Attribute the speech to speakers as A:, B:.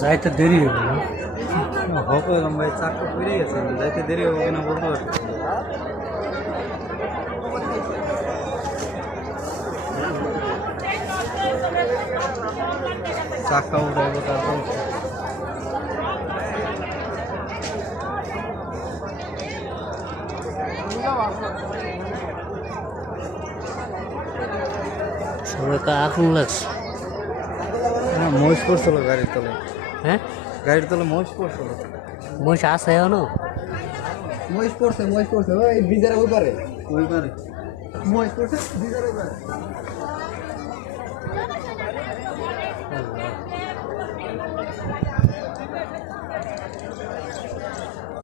A: যাইতে দেরি হবে না
B: হবে ভাই চাকরি পড়ে গেছে যাইতে দেরি হবে কিনা বলতে পারছি না। চাকা উঠাইবো তারপর
A: আগুন লাগছে।
B: হ্যাঁ মহিষ পড়ছিল গাড়ির তলে।
A: হ্যাঁ?
B: গাড়ির তলে মহিষ পড়ছিল।
A: মহিষ আছে এখনও?
B: মহিষ পড়ছে মহিষ পড়ছে। ওই বিজারে ওই পারে ওই পারে মহিষ পড়ছে বিজারে ওই পারে